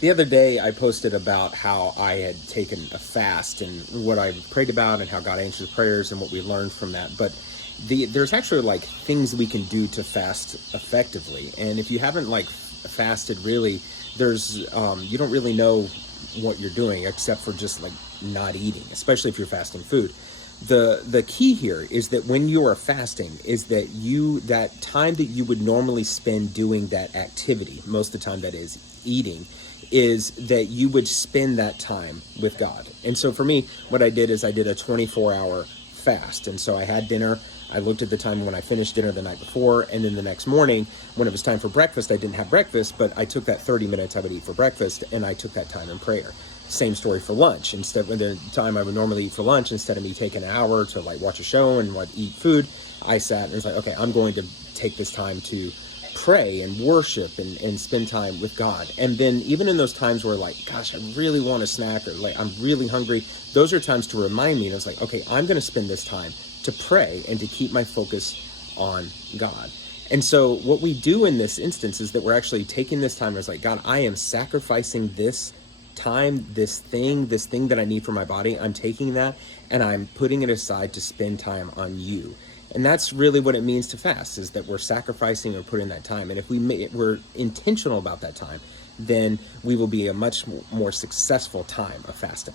The other day, I posted about how I had taken a fast and what I prayed about and how God answers prayers and what we learned from that. But there's actually like things we can do to fast effectively. And if you haven't like fasted really, there's you don't really know what you're doing except for just like not eating, especially if you're fasting food. The key here is that when you are fasting is that that time that you would normally spend doing that activity, most of the time that is eating, is that you would spend that time with God. And so for me, what I did is I did a 24-hour fast. And so I had dinner. I looked at the time when I finished dinner the night before, and then the next morning when it was time for breakfast, I didn't have breakfast, but I took that 30 minutes I would eat for breakfast and I took that time in prayer. Same story for lunch. Instead of the time I would normally eat for lunch, instead of me taking an hour to like watch a show and eat food, I sat and was like, okay, I'm going to take this time to pray and worship and spend time with God. And then even in those times where like, gosh, I really want a snack or like I'm really hungry, those are times to remind me. And it's like, okay, I'm going to spend this time to pray and to keep my focus on God. And so what we do in this instance is that we're actually taking this time as like, God, I am sacrificing this time, this thing that I need for my body. I'm taking that and I'm putting it aside to spend time on you. And that's really what it means to fast, is that we're sacrificing or putting that time. And if we're intentional about that time, then we will be a much more successful time of fasting.